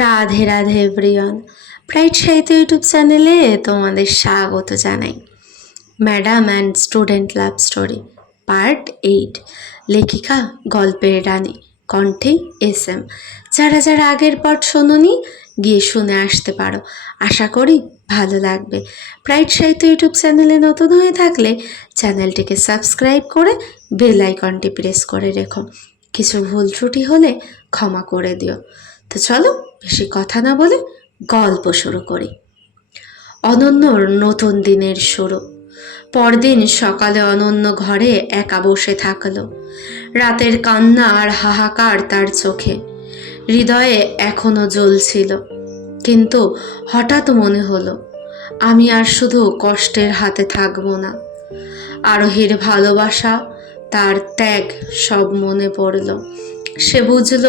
Radhe Radhe everyone, bright সাহিত্য YouTube চ্যানেলে তোমাদের স্বাগত জানাই। Madam and student love story part 8, লেখিকা গল্পের রানী, কণ্ঠে SM। যারা যারা আগের পার্ট শোনোনি গিয়ে শুনে আসতে পারো, আশা করি ভালো লাগবে। ব্রাইট সাহিত্য ইউটিউব চ্যানেলে নতুন হয়ে থাকলে চ্যানেলটিকে সাবস্ক্রাইব করে বেল আইকনটি প্রেস করে রেখো। কিছু ভুল ত্রুটি হলে ক্ষমা করে দিও। তো চলো বেশি কথা না বলে গল্প শুরু করি। অনন্যর নতুন দিনের শুরু। পরদিন সকালে অনন্য ঘরে একা বসে থাকলো। রাতের কান্না আর হাহাকার তার চোখে, হৃদয়ে এখনো জ্বলছিল। কিন্তু হঠাৎ মনে হলো, আমি আর শুধু কষ্টের হাতে থাকবো না। আরোহীর ভালোবাসা, তার ত্যাগ সব মনে পড়ল। সে বুঝল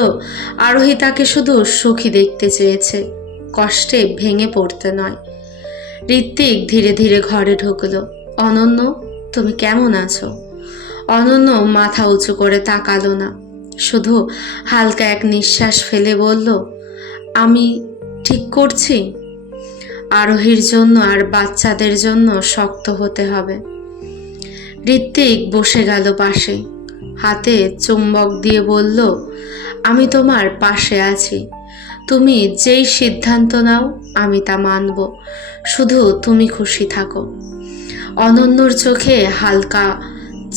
আরোহী তাকে শুধু সুখী দেখতে চেয়েছে, কষ্টে ভেঙে পড়তে নয়। ঋত্বিক ধীরে ধীরে ঘরে ঢুকলো। অনন্য, তুমি কেমন আছো? অনন্য মাথা উঁচু করে তাকালো না, শুধু হালকা এক নিঃশ্বাস ফেলে বলল, আমি ঠিক করছি। আরোহীর জন্য আর বাচ্চাদের জন্য শক্ত হতে হবে। ঋত্বিক বসে গেল পাশে, হাতে চুম্বক দিয়ে বলল, আমি তোমার পাশে আছি। তুমি যেই সিদ্ধান্ত নাও আমি তা মানব, শুধু তুমি খুশি থাকো। অনন্যর চোখে হালকা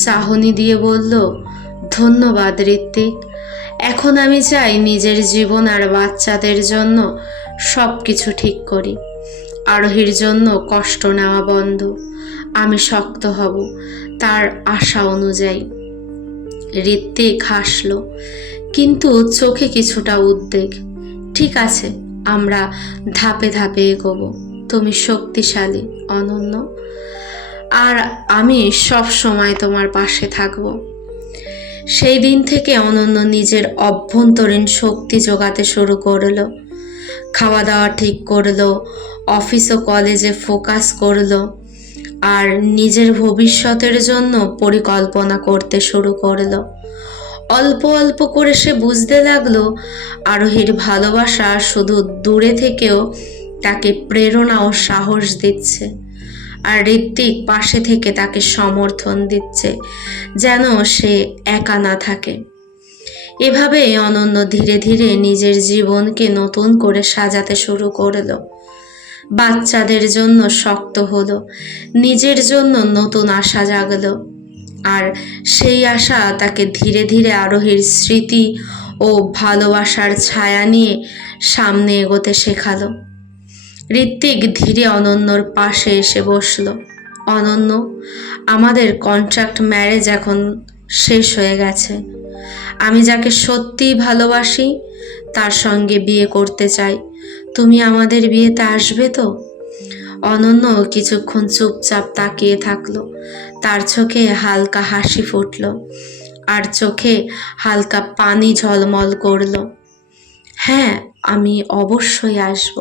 চাহনি দিয়ে বলল, ধন্যবাদ ঋত্বিক। এখন আমি চাই নিজের জীবন আর বাচ্চাদের জন্য সব কিছু ঠিক করি। আরোহীর জন্য কষ্ট নেওয়া বন্ধ। আমি শক্ত হব তার আশা অনুযায়ী। ঋত্বিক হাসল, কিন্তু চোখে কিছুটা উদ্বেগ। ঠিক আছে, আমরা ধাপে ধাপে এগোবো। তুমি শক্তিশালী অনন্য, আর আমি সব সময় তোমার পাশে থাকব। সেই দিন থেকে অনন্য নিজের অভ্যন্তরীণ শক্তি জোগাতে শুরু করলো। খাওয়া দাওয়া ঠিক করলো, অফিস ও কলেজে ফোকাস করলো, আর নিজের ভবিষ্যতের জন্য পরিকল্পনা করতে শুরু করলো। অল্প অল্প করে সে বুঝতে লাগলো আরোহীর ভালোবাসা শুধু দূরে থেকেও তাকে প্রেরণা ও সাহস দিচ্ছে, আর ঋত্বিক পাশে থেকে তাকে সমর্থন দিচ্ছে, যেন সে একা না থাকে। এভাবে অনন্য ধীরে ধীরে নিজের জীবনকে নতুন করে সাজাতে শুরু করলো। বাচ্চাদের জন্য শক্ত হলো, নিজের জন্য নতুন আশা জাগলো, আর সেই আশা তাকে ধীরে ধীরে আরোহীর স্মৃতি ও ভালোবাসার ছায়া নিয়ে সামনে এগোতে শেখালো। ঋত্বিক ধীরে অনন্যর পাশে এসে বসল। অনন্য, আমাদের কন্ট্রাক্ট ম্যারেজ এখন শেষ হয়ে গেছে। আমি যাকে সত্যিই ভালোবাসি তার সঙ্গে বিয়ে করতে চাই। তুমি আমাদের বিয়েতে আসবে তো? অনন্য কিছুক্ষণ চুপচাপ তাকিয়ে থাকলো। তার চোখে হালকা হাসি ফুটল, আর চোখে হালকা পানি ঝলমল করলো। হ্যাঁ, আমি অবশ্যই আসব।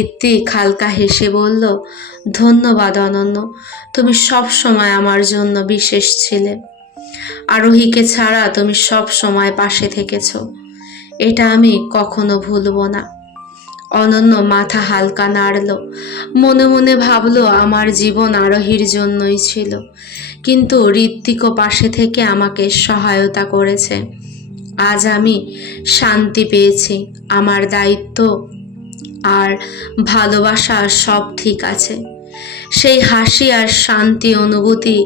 ঋত্বিক হালকা হেসে বলল, ধন্যবাদ অনন্য, তুমি সব সময় আমার জন্য বিশেষ ছিলে। আরোহীকে ছাড়া তুমি সব সময় পাশে থেকেছ, এটা আমি কখনো ভুলবো না। অনন্য মাথা হালকা নাড়ল, মনে মনে ভাবলো আমার জীবন আরোহীর জন্যই ছিল, কিন্তু ঋত্বিকও পাশে থেকে আমাকে সহায়তা করেছে। আজ আমি শান্তি পেয়েছি, আমার দায়িত্ব আর ভালোবাসা সব ঠিক আছে। সেই হাসি আর শান্তি অনুভূতি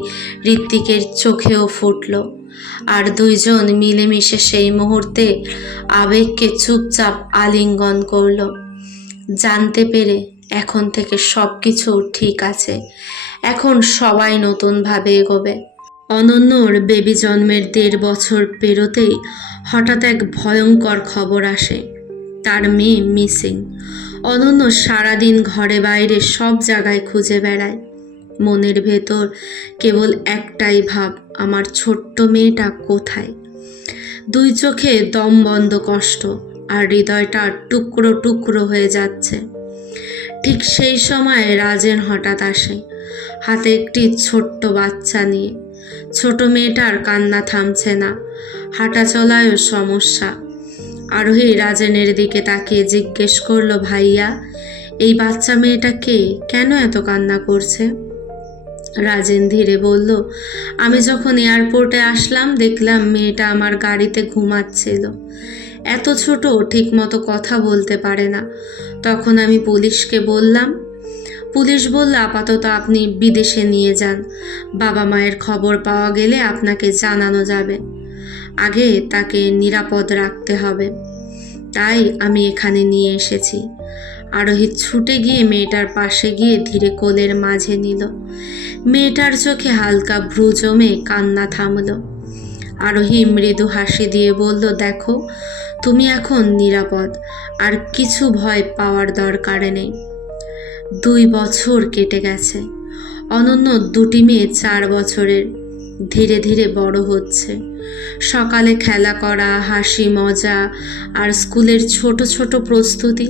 ঋত্বিকের চোখেও ফুটল, আর দুইজন মিলেমিশে সেই মুহূর্তে আবেগকে চুপচাপ আলিঙ্গন করল, জানতে পেরে এখন থেকে সব কিছু ঠিক আছে, এখন সবাই নতুনভাবে এগোবে। অনন্যর বেবি জন্মের 1.5 বছর পেরোতেই হঠাৎ এক ভয়ঙ্কর খবর আসে, তার মেয়ে মিসিং। অনন্য সারাদিন ঘরে বাইরে সব জায়গায় খুঁজে বেড়ায়। মনের ভেতর কেবল একটাই ভাব, আমার ছোট্ট মেয়েটা কোথায়? 2 চোখে দম বন্ধ কষ্ট, আর হৃদয়টা টুকরো টুকরো হয়ে যাচ্ছে। ঠিক সেই সময় রাজেন হঠাৎ আসে, হাতে একটি ছোট্ট বাচ্চা নিয়ে। ছোট মেয়েটার কান্না থামছে না, হাঁটা চলায়ও সমস্যা। আরোহী রাজেনের দিকে তাকিয়ে জিজ্ঞেস করলো, ভাইয়া, এই বাচ্চা মেয়েটা কে? কেন এত কান্না করছে? রাজেন ধীরে বলল, আমি যখন এয়ারপোর্টে আসলাম দেখলাম মেয়েটা আমার গাড়িতে ঘুমাচ্ছিল। এত ছোট, ঠিক মতো কথা বলতে পারে না। তখন আমি পুলিশকে বললাম। পুলিশ বলল, আপাতত আপনি বিদেশে নিয়ে যান, বাবা মায়ের খবর পাওয়া গেলে আপনাকে জানানো যাবে। আগে তাকে নিরাপদ রাখতে হবে, তাই আমি এখানে নিয়ে এসেছি। আরোহী ছুটে গিয়ে মেয়েটার পাশে গিয়ে ধীরে কোলের মাঝে নিল। মেয়েটার চোখে হালকা ভ্রু জমে কান্না থামল। আরোহী মৃদু হাসি দিয়ে বলল, দেখো, তুমি এখন নিরাপদ, আর কিছু ভয় পাওয়ার দরকার নেই। 2 বছর কেটে গেছে। অনন্য দুটি মেয়ে 4 বছরের, ধীরে ধীরে বড় হচ্ছে। সকালে খেলা করা, হাসি মজা আর স্কুলের ছোট ছোট প্রস্তুতি,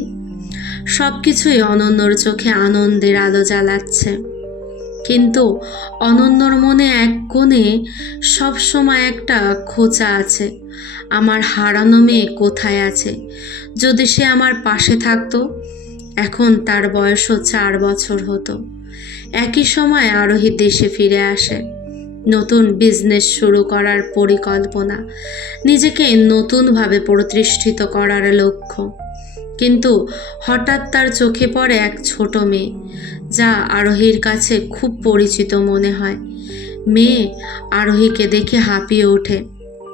সব কিছুই অনন্যর চোখে আনন্দের আলো জ্বালাচ্ছে। কিন্তু অনন্যর মনে এক কোণে সবসময় একটা খোঁচা আছে। আমার হারানো মেয়ে কোথায় আছে? যদি সে আমার পাশে থাকতো। এখন তার বয়সও 4 বছর হতো। একই সময় আরোহী দেশে ফিরে আসে। নতুন বিজনেস শুরু করার পরিকল্পনা, নিজেকে নতুনভাবে প্রতিষ্ঠিত করার লক্ষ্য। কিন্তু হঠাৎ তার চোখে পড়ে এক ছোট মেয়ে, যা আরোহীর কাছে খুব পরিচিত মনে হয়। মেয়ে আরোহীকে দেখে হাঁপিয়ে ওঠে,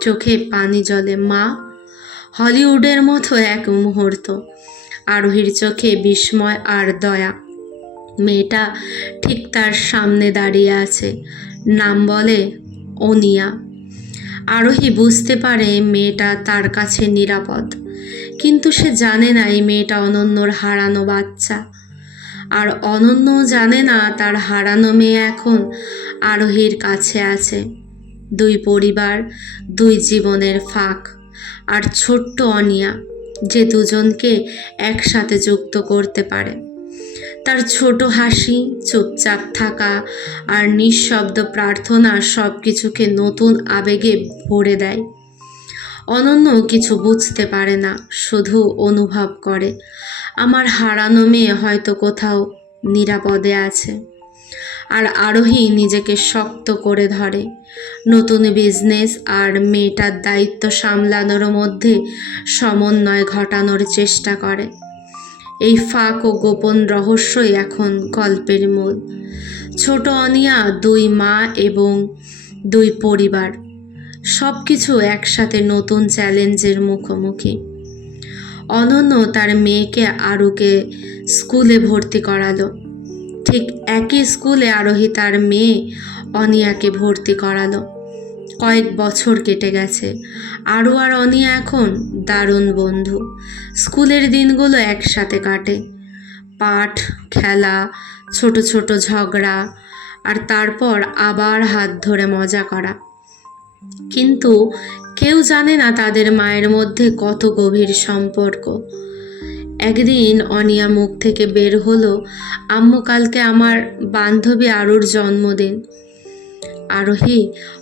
চোখে পানি জ্বলে। মা! হলিউডের মতো এক মুহূর্ত। আরোহীর চোখে বিস্ময় আর দয়া। মেয়েটা ঠিক তার সামনে দাঁড়িয়ে আছে। নাম বলে অনিয়া। আরোহী বুঝতে পারে মেয়েটা তার কাছে নিরাপদ, কিন্তু সে জানে না এই মেয়েটা অনন্যর হারানো বাচ্চা। আর অনন্য জানে না তার হারানো মেয়ে এখন আরোহীর কাছে আছে। 2 পরিবার, 2 জীবনের ফাঁক, আর ছোট্ট অনিয়া, যে দুজনকে একসাথে যুক্ত করতে পারে। তার ছোট হাসি, চুপচাপ থাকা আর নিঃশব্দ প্রার্থনা সব কিছুকে নতুন আবেগে ভরে দেয়। অনন্য কিছু বুঝতে পারে না, শুধু অনুভব করে আমার হারানো মেয়ে হয়তো কোথাও নিরাপদে আছে। আর আরোহী নিজেকে শক্ত করে ধরে। নতুন বিজনেস আর মেয়েটার দায়িত্ব সামলানোর মধ্যে সমন্বয় ঘটানোর চেষ্টা করে। এই ফাঁক ও গোপন রহস্যই এখন গল্পের মূল। ছোট অনিয়া, 2 মা এবং 2 পরিবার, সব কিছু একসাথে নতুন চ্যালেঞ্জের মুখোমুখি। অনন্য তার মেয়েকে আরুকে স্কুলে ভর্তি করালো। ঠিক একই স্কুলে আরোহী তার মেয়ে অনিয়াকে ভর্তি করালো। কয়েক বছর কেটে গেছে। আরু আর অনিয়া এখন দারুণ বন্ধু। স্কুলের দিনগুলো একসাথে কাটে। পাঠ, খেলা, ছোট ছোট ঝগড়া, আর তারপর আবার হাত ধরে মজা করা। কিন্তু কেউ জানে না তাদের মায়ের মধ্যে কত গভীর সম্পর্ক। একদিন অনিয়া মুখ থেকে বের হলো, আম্মু, কালকে আমার বান্ধবী আরুর জন্মদিন। আরোহী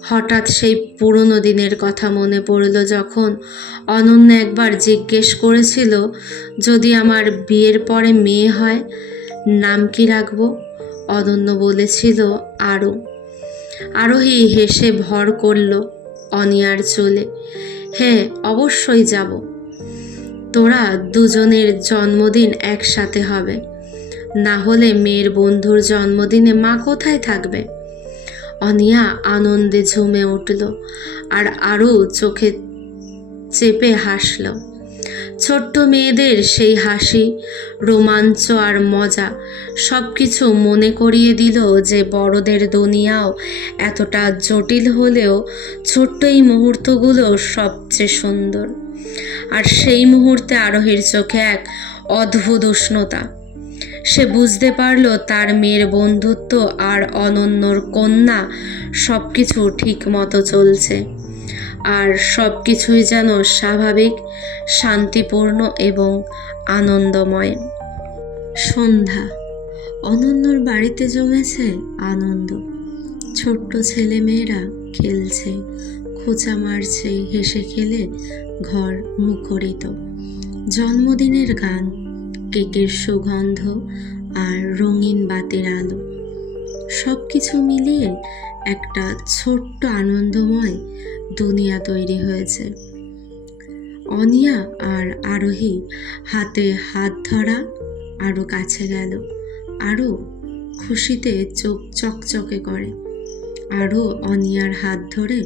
হঠাৎ সেই পুরনো দিনের কথা মনে পড়ল, যখন অনন্য একবার জিজ্ঞেস করেছিল, যদি আমার বিয়ের পরে মেয়ে হয় নাম কি রাখবো? অনন্য বলেছিল আরু। আরোহী হেসে ভর করল অনিয়ার চুলে। হ্যাঁ, অবশ্যই যাব। তোরা দুজনের জন্মদিন একসাথে হবে, না হলে মেয়ের বন্ধুর জন্মদিনে মা কোথায় থাকবে? অনিয়া আনন্দে ঝুমে উঠল, আর আরু চোখে চেপে হাসল। ছোট্ট মেয়েদের সেই হাসি, রোমাঞ্চ আর মজা সব কিছু মনে করিয়ে দিল যে বড়দের দুনিয়াও এতটা জটিল হলেও ছোট্ট এই মুহূর্তগুলো সবচেয়ে সুন্দর। আর সেই মুহূর্তে আরোহীর চোখে এক অদ্ভুত উষ্ণতা। সে বুঝতে পারল তার মেয়ের বন্ধুত্ব আর অনন্যর কন্যা সব কিছু ঠিক মতো চলছে, আর সব কিছুই যেন স্বাভাবিক, শান্তিপূর্ণ এবং আনন্দময়। সন্ধ্যা। অনন্যর বাড়িতে জমেছে আনন্দ। ছোট্ট ছেলেমেয়েরা খেলছে, খোঁচা মারছে, হেসে খেলে ঘর মুখরিত। জন্মদিনের গান, কেকের সুগন্ধ আর রঙিন বাতির আলো, সব কিছু মিলিয়ে একটা ছোট্ট আনন্দময় দুনিয়া তৈরি হয়েছে। অনিয়া আর আরোহী হাতে হাত ধরা আরও কাছে গেল, আরও খুশিতে চোখ চকচকে করে। আরও অনিয়ার হাত ধরে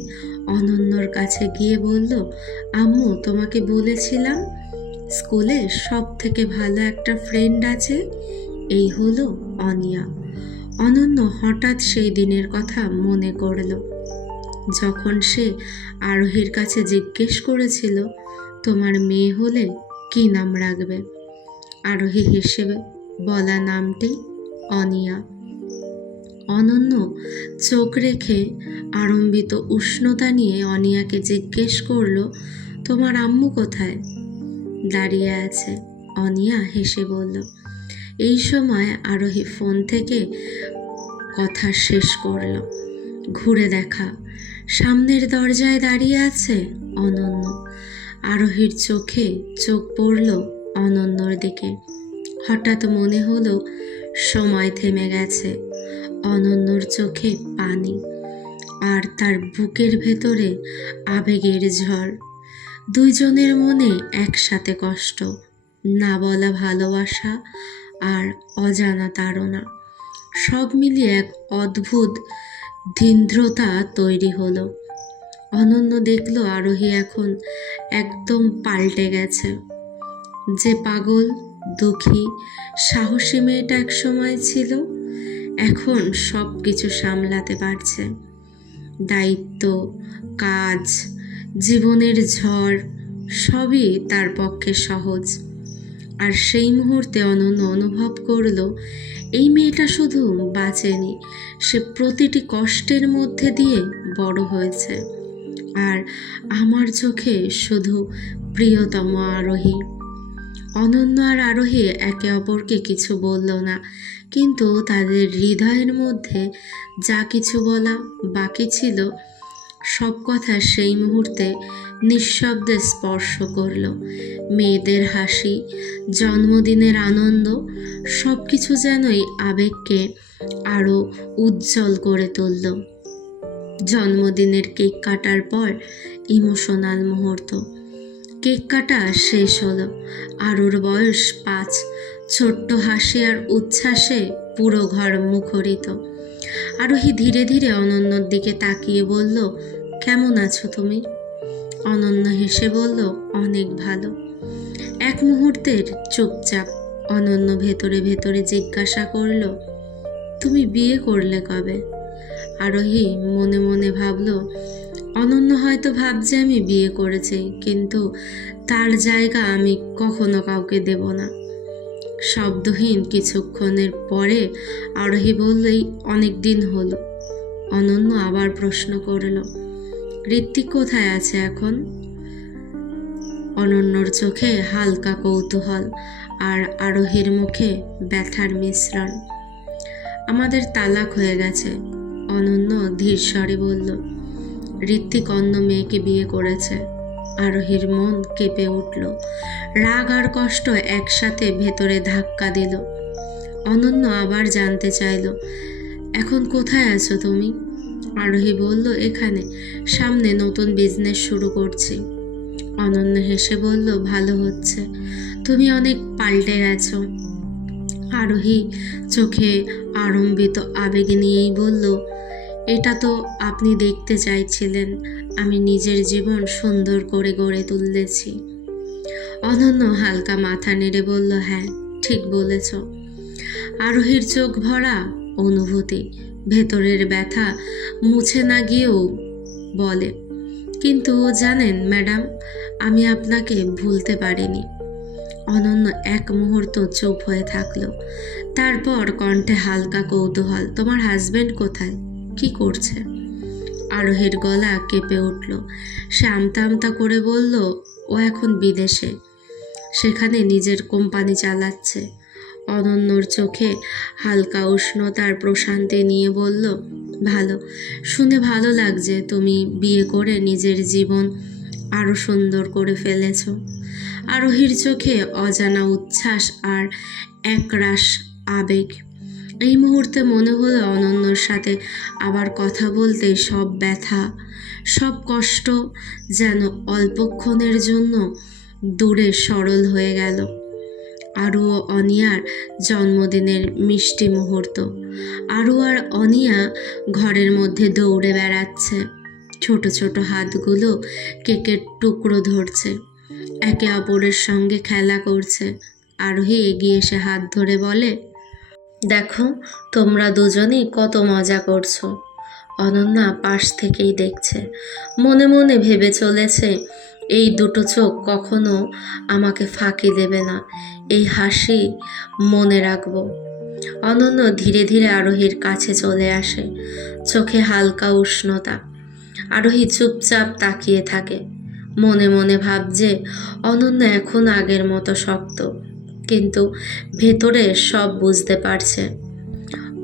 অনন্যর কাছে গিয়ে বলল, আম্মু, তোমাকে বলেছিলাম স্কুলে সব থেকে ভালো একটা ফ্রেন্ড আছে, এই হলো অনিয়া। অনন্য হঠাৎ সেই দিনের কথা মনে করল, যখন সে আরোহীর কাছে জিজ্ঞেস করেছিল, তোমার মেয়ে হলে কি নাম রাখবে? আরোহী হেসে বলা নামটি অনিয়া। অনন্য চোখ রেখে আড়ম্বিত উষ্ণতা নিয়ে অনিয়াকে জিজ্ঞেস করল, তোমার আম্মু কোথায়? দাঁড়িয়ে আছে, অনিয়া হেসে বলল। এই সময় আরোহী ফোন থেকে কথা শেষ করল। ঘুরে দেখা, সামনের দরজায় দাঁড়িয়ে আছে অনন্য। আরোহীর চোখে চোখ পড়ল অনন্যর দিকে। হঠাৎ মনে হলো সময় থেমে গেছে। অনন্যর চোখে পানি, আর তার বুকের ভেতরে আবেগের ঝড়। দুইজনের মনে একসাথে কষ্ট, না বলা ভালোবাসা আর অজানা তাড়না, সব মিলিয়ে এক অদ্ভুত তীব্রতা তৈরি হলো। অনন্য দেখল আরোহী এখন একদম পাল্টে গেছে। যে পাগল, দুঃখী, সাহসী মেয়েটা এক সময় ছিল, এখন সব কিছু সামলাতে পারছে। দায়িত্ব, কাজ, জীবনের ঝড় সবই তার পক্ষে সহজ। আর সেই মুহূর্তে অনন্য অনুভব করল, এই মেয়েটা শুধু বাঁচেনি, সে প্রতিটি কষ্টের মধ্যে দিয়ে বড় হয়েছে। আর আমার চোখে শুধু প্রিয়তম আরোহী। অনন্য আর আরোহী একে অপরকে কিছু বলল না, কিন্তু তাদের হৃদয়ের মধ্যে যা কিছু বলা বাকি ছিল, সব কথা সেই মুহূর্তে নিঃশব্দে স্পর্শ করল। মেয়েদের হাসি, জন্মদিনের আনন্দ, সব কিছু যেনই আবেগকে আরও উজ্জ্বল করে তুলল। জন্মদিনের কেক কাটার পর ইমোশনাল মুহূর্ত। কেক কাটা শেষ হলো। আরুর বয়স 5। ছোট্ট হাসি আর উচ্ছ্বাসে পুরো ঘর মুখরিত। আরোহী ধীরে ধীরে অনন্যর দিকে তাকিয়ে বলল, কেমন আছো তুমি? অনন্য হেসে বলল, অনেক ভালো। এক মুহূর্তের চুপচাপ। অনন্য ভেতরে ভেতরে জিজ্ঞাসা করল, তুমি বিয়ে করলে কবে? আরোহী মনে মনে ভাবল, অনন্য হয়তো ভাবছে আমি বিয়ে করেছি, কিন্তু তার জায়গা আমি কখনো কাউকে দেব না। শব্দহীন কিছুক্ষণের পরে আরোহী বললেই অনেক দিন হলো। অনন্য আবার প্রশ্ন করল, ঋত্বিক কোথায় আছে এখন? অনন্যর চোখে হালকা কৌতূহল আর আরোহীর মুখে ব্যথার মিশ্রণ। আমাদের তালাক হয়ে গেছে, অনন্য ধীর স্বরে বলল। ঋত্বিক অন্য মেয়েকে বিয়ে করেছে। আরোহীর মন কেঁপে উঠল। রাগ আর কষ্ট একসাথে ভেতরে ধাক্কা দিল। অনন্য আবার জানতে চাইল, এখন কোথায় আছো তুমি? আরোহী বলল, এখানে, সামনে নতুন বিজনেস শুরু করছি। অনন্য হেসে বলল, ভালো হচ্ছে, তুমি অনেক পাল্টে গেছো। আরোহী চোখে আড়ম্বিত আবেগ নিয়েই বলল, এটা তো আপনি দেখতে চাইছিলেন, আমি নিজের জীবন সুন্দর করে গড়ে তুলেছি। অনন্য হালকা মাথা নেড়ে বলল, হ্যাঁ, ঠিক বলেছ। আরোহীর চোখ ভরা অনুভূতি, ভেতরের ব্যথা মুছে না গিয়েও বলে, কিন্তু জানেন ম্যাডাম, আমি আপনাকে ভুলতে পারিনি। অনন্য এক মুহূর্ত চুপ হয়ে থাকলো। তারপর কণ্ঠে হালকা কৌতূহল, তোমার হাজবেন্ড কোথায়, কি করছে? আরোহীর গলা কেঁপে উঠল। সে আমতা আমতা করে বলল, ও এখন বিদেশে, সেখানে নিজের কোম্পানি চালাচ্ছে। অনন্যর চোখে হালকা উষ্ণতার প্রশান্তি নিয়ে বলল, ভালো, শুনে ভালো লাগছে তুমি বিয়ে করে নিজের জীবন আরও সুন্দর করে ফেলেছ। আরোহীর চোখে অজানা উচ্ছ্বাস আর একরাশ আবেগ। এই মুহূর্তে মনে হলো অনন্যর সাথে আবার কথা বলতে সব ব্যথা, সব কষ্ট যেন অল্পক্ষণের জন্য দূরে সরল হয়ে গেল। আরু ও অনিয়ার জন্মদিনের মিষ্টি মুহূর্ত। আরু আর অনিয়া ঘরের মধ্যে দৌড়ে বেড়াচ্ছে, ছোট ছোট হাতগুলো কেকের টুকরো ধরছে, একে অপরের সঙ্গে খেলা করছে। আরোহী এগিয়ে এসে হাত ধরে বলে, দেখো তোমরা দুজনেই কত মজা করছো। অনন্যা পাশ থেকেই দেখছে, মনে মনে ভেবে চলেছে, এই দুটো চোখ কখনো আমাকে ফাঁকি দেবে না, এই হাসি মনে রাখবো। অনন্য ধীরে ধীরে আরোহীর কাছে চলে আসে, চোখে হালকা উষ্ণতা। আরোহী চুপচাপ তাকিয়ে থাকে, মনে মনে ভাবছে অনন্য এখন আগের মতো শক্ত, কিন্তু ভেতরে সব বুঝতে পারছে।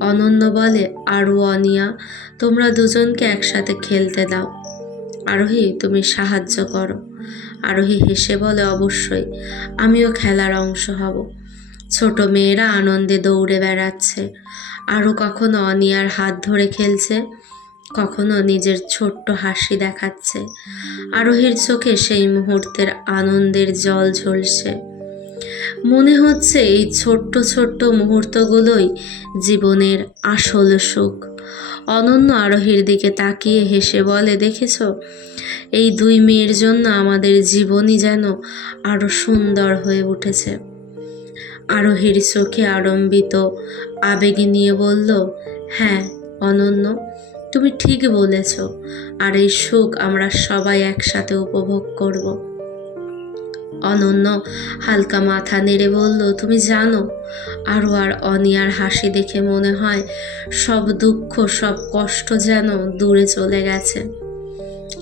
অনন্য বলে, আরু অনিয়া, তোমরা দুজনকে একসাথে খেলতে দাও। আরোহী তুমি সাহায্য করো। আরোহী হেসে বলে, অবশ্যই, আমিও খেলার অংশ হব। ছোট মেয়েরা আনন্দে দৌড়ে বেড়াচ্ছে। আরও কখনো অনিয়ার হাত ধরে খেলছে, কখনো নিজের ছোট্ট হাসি দেখাচ্ছে। আরোহীর চোখে সেই মুহূর্তের আনন্দের জল ঝলসে। মনে হচ্ছে এই ছোট্ট ছোট্ট মুহূর্তগুলোই জীবনের আসল সুখ। অনন্য আরোহীর দিকে তাকিয়ে হেসে বলে, দেখেছ, এই দুই মেয়ের জন্য আমাদের জীবনই যেন আরো সুন্দর হয়ে উঠেছে। আরোহীর চোখে আড়ম্বিত আবেগ নিয়ে বলল, হ্যাঁ অনন্য, তুমি ঠিক বলেছ, আর এই সুখ আমরা সবাই একসাথে উপভোগ করব। অনন্য হালকা মাথা নেড়ে বলল, তুমি জানো, আরও আর অনিয়ার হাসি দেখে মনে হয় সব দুঃখ, সব কষ্ট যেন দূরে চলে গেছে।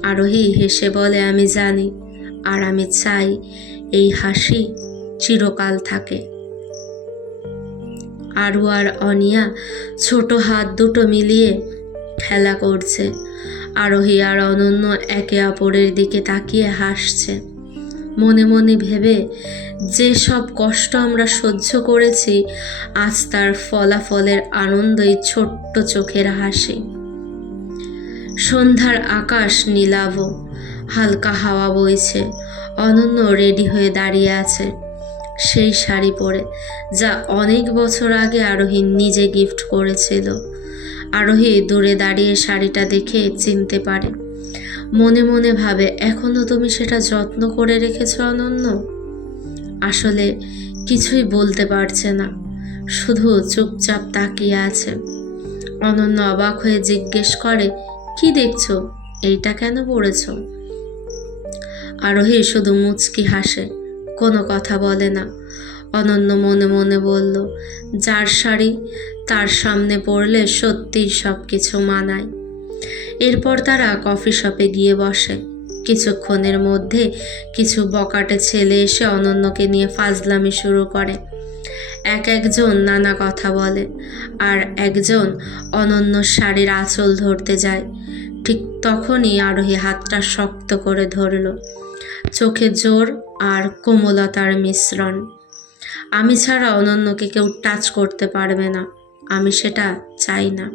আরোহী হেসে বলে, আমি জানি, আর আমি চাই এই হাসি চিরকাল থাকে। আরু আর অনিয়া ছোট হাত দুটো মিলিয়ে খেলা করছে। আরোহী আর অনন্য একে অপরের দিকে তাকিয়ে হাসছে, মনে মনে ভেবে যে সব কষ্ট আমরা সহ্য করেছি, আজ তার ফলাফলের আনন্দই ছোট্ট চোখের হাসি। সন্ধ্যার আকাশ নীলাভ, হালকা হাওয়া বইছে। অনন্য রেডি হয়ে দাঁড়িয়ে আছে, সেই শাড়ি পরে যা অনেক বছর আগে আরোহী নিজে গিফট করেছিল। আরোহী দূরে দাঁড়িয়ে শাড়িটা দেখে চিনতে পারে, মনে মনে ভাবে, এখনো তুমি সেটা যত্ন করে রেখেছ অনন্য। আসলে কিছুই বলতে পারছে না, শুধু চুপচাপ তাকিয়ে আছে। অনন্য অবাক হয়ে জিজ্ঞেস করে, কি দেখছো, এইটা কেন পড়েছ? আরোহী শুধু মুচকি হাসে, কোনো কথা বলে না। অনন্য মনে মনে বলল, যার শাড়ি তার সামনে পড়লে সত্যিই সব কিছু মানায়। এরপর তারা কফি শপে গিয়ে বসে। কিছুক্ষণের মধ্যে কিছু বকাটে ছেলে এসে অনন্যকে নিয়ে ফাজলামি শুরু করে। একজন নানা কথা বলে, আর একজন অনন্য শাড়ির আঁচল ধরতে যায়। ঠিক তখনই আরোহী হাতটা শক্ত করে ধরল, চোখে জোর আর কোমলতার মিশ্রণ। আমি ছাড়া অনন্যকে কেউ টাচ করতে পারবে না, আমি সেটা চাই না।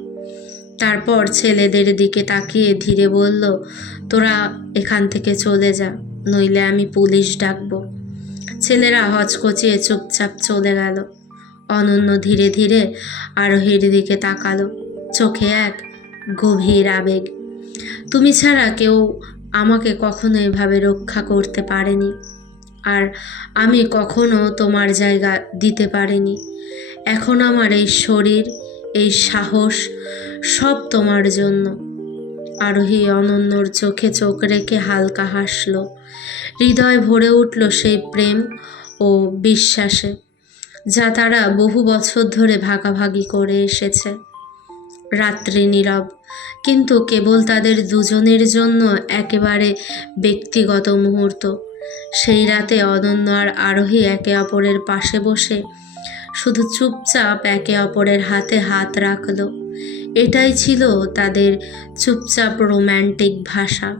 তারপর ছেলেদের দিকে তাকিয়ে ধীরে বলল, তোরা এখান থেকে চলে যা, নইলে আমি পুলিশ ডাকবো। ছেলেরা হচকচিয়ে চুপচাপ চলে গেল। অনন্য ধীরে ধীরে আরোহীর দিকে তাকালো, চোখে এক গভীর আবেগ। তুমি ছাড়া কেউ আমাকে কখনো এভাবে রক্ষা করতে পারেনি, আর আমি কখনো তোমার জায়গা দিতে পারিনি। এখন আমার এই শরীর, এই সাহস, সব তোমার জন্য। আরোহী অনন্যর চোখে চোখ রেখে হালকা হাসল। হৃদয় ভরে উঠল সেই প্রেম ও বিশ্বাসে, যা তারা বহু বছর ধরে ভাগাভাগি করে এসেছে। রাত্রি নীরব, কিন্তু কেবল তাদের দুজনের জন্য একেবারে ব্যক্তিগত মুহূর্ত। সেই রাতে অনন্য আর আরোহী একে অপরের পাশে বসে শুধু চুপচাপ একে অপরের হাতে হাত রাখলো। এটাই ছিল তাদের চুপচাপ রোম্যান্টিক ভাষা,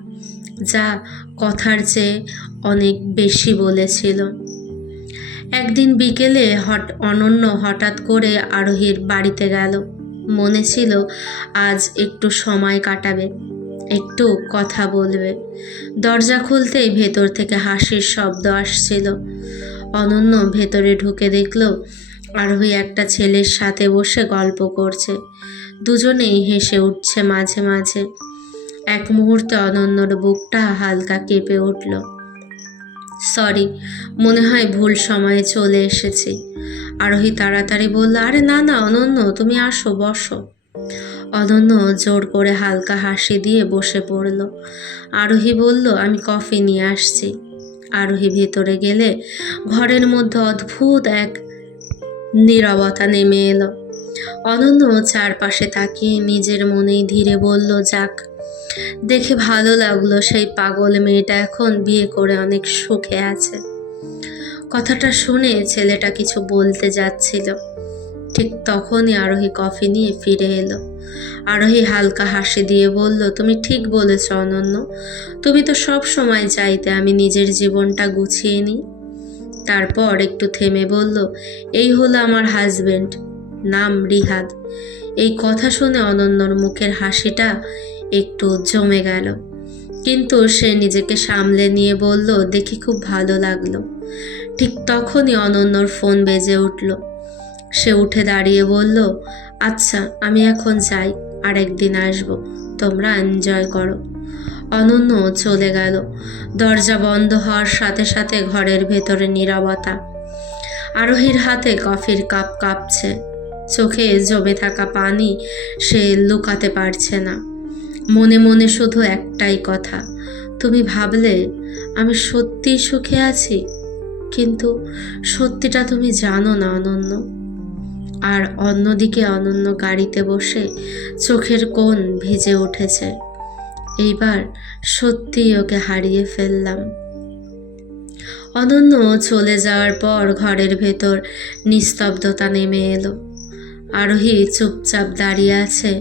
যা কথার চেয়ে অনেক বেশি বলেছিল। একদিন বিকেলে অনন্য হঠাৎ করে আরোহীর বাড়িতে গেল। মনে ছিল আজ একটু সময় কাটাবে, একটু কথা বলবে। দরজা খুলতেই ভেতর থেকে হাসির শব্দ আসছিল। অনন্য ভেতরে ঢুকে দেখল আরোহী একটা ছেলের সাথে বসে গল্প করছে। দুজনেই হেসে উঠছে মাঝে মাঝে। এক মুহূর্তে অনন্যর বুকটা হালকা কেঁপে উঠল। সরি, মনে হয় ভুল সময়ে চলে এসেছি। আরোহী তাড়াতাড়ি বলল, আরে না না অনন্য, তুমি আসো, বসো। অনন্য জোর করে হালকা হাসি দিয়ে বসে পড়ল। আরোহী বলল, আমি কফি নিয়ে আসছি। আরোহী ভেতরে গেলে ঘরের মধ্যে অদ্ভুত এক নীরবতা নেমে এলো। অনন্য চারপাশে তাকিয়ে নিজের মনেই ধীরে বলল, যাক, দেখে ভালো লাগলো সেই পাগল মেয়েটা এখন বিয়ে করে অনেক সুখে আছে। কথাটা শুনে ছেলেটা কিছু বলতে যাচ্ছিল, ঠিক তখনই আরোহী কফি নিয়ে ফিরে এলো। আরোহী হালকা হাসি দিয়ে বলল, তুমি ঠিক বলেছ অনন্য, তুমি তো সব সময় চাইতে আমি নিজের জীবনটা গুছিয়ে নিই। তারপর একটু থেমে বলল, এই হলো আমার হাজবেন্ড, নাম রিহাদ। এই কথা শুনে অনন্যর মুখের হাসিটা একটু জমে গেল, কিন্তু সে নিজেকে সামলে নিয়ে বলল, দেখি খুব ভালো লাগলো। ঠিক তখনই অনন্যর ফোন বেজে উঠল। সে উঠে দাঁড়িয়ে বলল, আচ্ছা আমি এখন যাই, আর একদিন আসবো, তোমরা এনজয় করো। অনন্য চলে গেল। দরজা বন্ধ হওয়ার সাথে সাথে ঘরের ভেতরে নীরবতা। আরোহীর হাতে কফির কাপ কাঁপছে, চোখে জমে থাকা পানি সে লুকাতে পারছে না। মনে মনে শুধু একটাই কথা, তুমি ভাবলে আমি সত্যিই সুখে আছি, কিন্তু সত্যিটা তুমি জানো না অনন্য। আর অন্যদিকে অনন্য গাড়িতে বসে চোখের কোণ ভিজে উঠেছে। এইবার সত্যিই ওকে হারিয়ে ফেললাম। অনন্য চলে যাওয়ার পর ঘরের ভেতর নিস্তব্ধতা নেমে এলো। আরোহী চুপচাপ দাঁড়িয়ে আছে,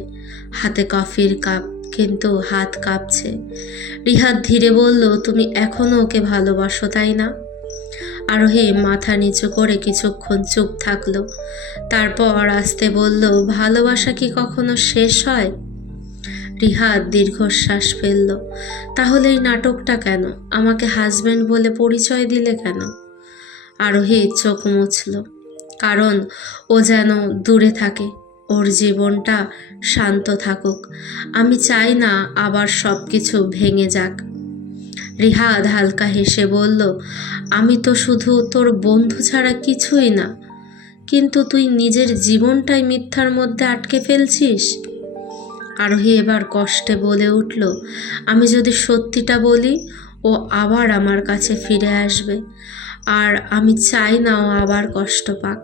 হাতে কফির কাপ, কিন্তু হাত কাঁপছে। রিহাদ ধীরে বলল, তুমি এখনো ওকে ভালোবাসো তাই না? আরোহী মাথা নিচু করে কিছুক্ষণ চুপ থাকলো। তারপর আস্তে বলল, ভালোবাসা কি কখনো শেষ হয়? রিহাদ দীর্ঘশ্বাস ফেলল। তাহলে এই নাটকটা কেন? আমাকে হাজবেন্ড বলে পরিচয় দিলে কেন? আরোহী চোখ মুছল, কারণ ও যেন দূরে থাকে, ওর জীবনটা শান্ত থাকুক। আমি চাই না আবার সব কিছু ভেঙে যাক। রিহাদ হালকা হেসে বলল, আমি তো শুধু তোর বন্ধু ছাড়া কিছুই না, কিন্তু তুই নিজের জীবনটাই মিথ্যার মধ্যে আটকে ফেলছিস। আরোহী এবার কষ্টে বলে উঠল, আমি যদি সত্যিটা বলি ও আবার আমার কাছে ফিরে আসবে, আর আমি চাই না ও আবার কষ্ট পাক।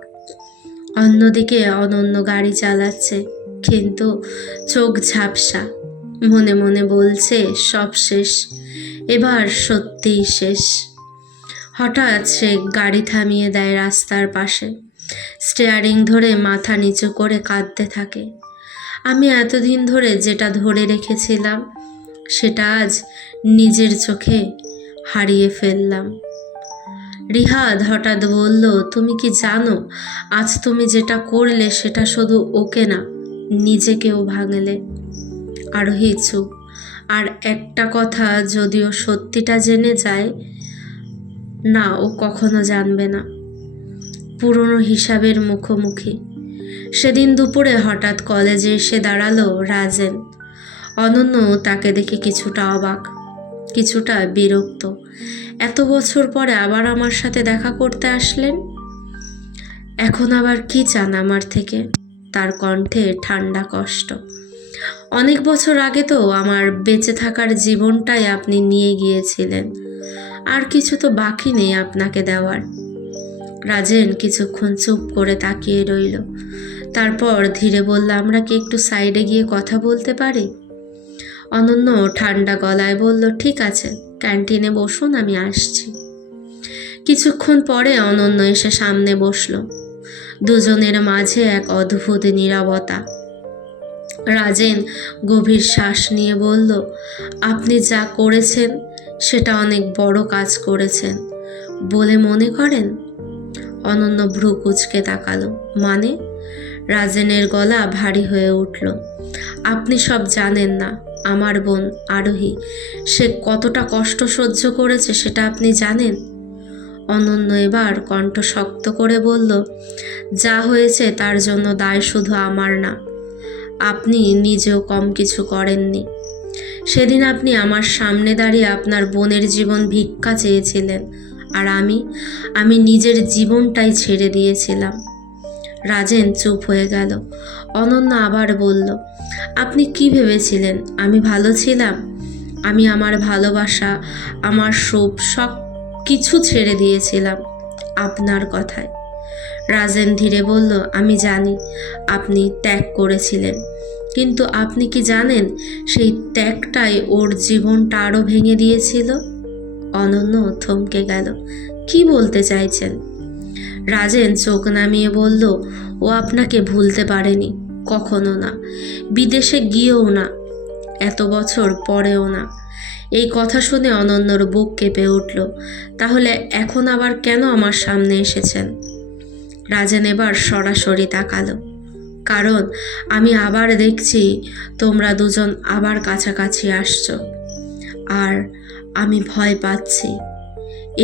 অন্যদিকে অনন্য গাড়ি চালাচ্ছে, কিন্তু চোখ ঝাপসা, মনে মনে বলছে সব শেষ, এবার সত্যিই শেষ। হঠাৎ সে গাড়ি থামিয়ে দেয় রাস্তার পাশে, স্টিয়ারিং ধরে মাথা নিচু করে কাঁদতে থাকে। আমি এতদিন ধরে যেটা ধরে রেখেছিলাম সেটা আজ নিজের চোখে হারিয়ে ফেললাম। রিহাদ হঠাৎ বলল, তুমি কি জানো আজ তুমি যেটা করলে সেটা শুধু ওকে না, নিজেকেও ভাঙলে। আরোহী চুপ। আর একটা কথা, যদিও সত্যিটা জেনে যায়, না, ও কখনো জানবে না। পুরনো হিসাবের মুখোমুখি। সেদিন দুপুরে হঠাৎ কলেজে এসে দাঁড়ালো রাজেন। অনন্য তাকে দেখে কিছুটা অবাক, কিছুটা বিরক্ত। এত বছর পরে আবার আমার সাথে দেখা করতে আসলেন, এখন আবার কি চান আমার থেকে? তার কণ্ঠে ঠান্ডা কষ্ট। অনেক বছর আগে তো আমার বেঁচে থাকার জীবনটাই আপনি নিয়ে গিয়েছিলেন, আর কিছু তো বাকি নেই আপনাকে দেওয়ার। রাজেন কিছুক্ষণ চুপ করে তাকিয়ে রইল। তারপর ধীরে বলল, আমরা কি একটু সাইডে গিয়ে কথা বলতে পারি? অনন্য ঠান্ডা গলায় বলল, ঠিক আছে, ক্যান্টিনে বসুন, আমি আসছি। কিছুক্ষণ পরে অনন্য এসে সামনে বসলো। দুজনের মাঝে এক অদ্ভুত নীরবতা। রাজেন গভীর শ্বাস নিয়ে বলল, আপনি যা করেছেন সেটা অনেক বড় কাজ করেছেন বলে মনে করেন? অনন্য ভ্রু কুঁচকে তাকালো। মানে? রাজেনের গলা ভারী হয়ে উঠল। আপনি সব জানেন না। আমার বোন আরোহী, সে কতটা কষ্ট সহ্য করেছে সেটা আপনি জানেন? অনন্য এবার কণ্ঠ শক্ত করে বলল, যা হয়েছে তার জন্য দায় শুধু আমার না। আপনি নিজেও কম কিছু করেননি। সেদিন আপনি আমার সামনে দাঁড়িয়ে আপনার বোনের জীবন ভিক্ষা চেয়েছিলেন, আর আমি নিজের জীবনটাই ছেড়ে দিয়েছিলাম। রাজেন চুপ হয়ে গেল। অনন্য আবার বলল, আপনি কি ভেবেছিলেন আমি ভালো ছিলাম? আমি আমার ভালোবাসা, আমার সব কিছু ছেড়ে দিয়েছিলাম আপনার কথায়। রাজেন ধীরে বলল, আমি জানি আপনি ত্যাগ করেছিলেন, কিন্তু আপনি কি জানেন সেই ত্যাগটাই ওর জীবনটা আরও ভেঙে দিয়েছিল? অনন্য থমকে গেল। কি বলতে চাইছেন? রাজেন চোখ নামিয়ে বলল, ও আপনাকে ভুলতে পারেনি, কখনো না, বিদেশে গিয়েও না, এত বছর পরেও না। এই কথা শুনে অনন্যর বুক কেঁপে উঠল। তাহলে এখন আবার কেন আমার সামনে এসেছেন? রাজেন এবার সরাসরি তাকালো। কারণ আমি আবার দেখছি তোমরা দুজন আবার কাছাকাছি আসছো, আর আমি ভয় পাচ্ছি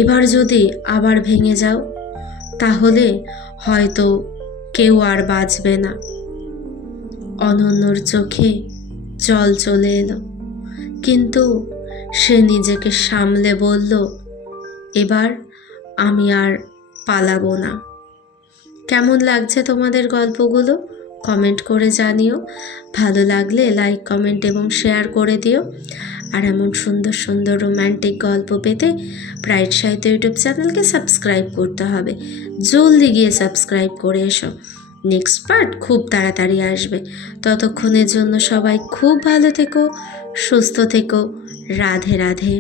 এবার যদি আবার ভেঙে যাও, তাহলে হয়তো কেউ আর বাঁচবে না। অনন্যর চোখে জল চলে এলো, কিন্তু সে নিজেকে সামলে বলল, এবার আমি আর পালাবো না। কেমন লাগছে তোমাদের গল্পগুলো? কমেন্ট করে জানিও। ভালো লাগলে লাইক, কমেন্ট এবং শেয়ার করে দিও। আর এমন সুন্দর সুন্দর রোম্যান্টিক গল্প পেতে ব্রাইট সাহিত্য ইউটিউব চ্যানেলকে সাবস্ক্রাইব করতে হবে। জলদি গিয়ে সাবস্ক্রাইব করে এসো। নেক্সট পার্ট খুব তাড়াতাড়ি আসবে। ততক্ষণের জন্য সবাই খুব ভালো থেকো, সুস্থ থেকো। রাধে রাধে।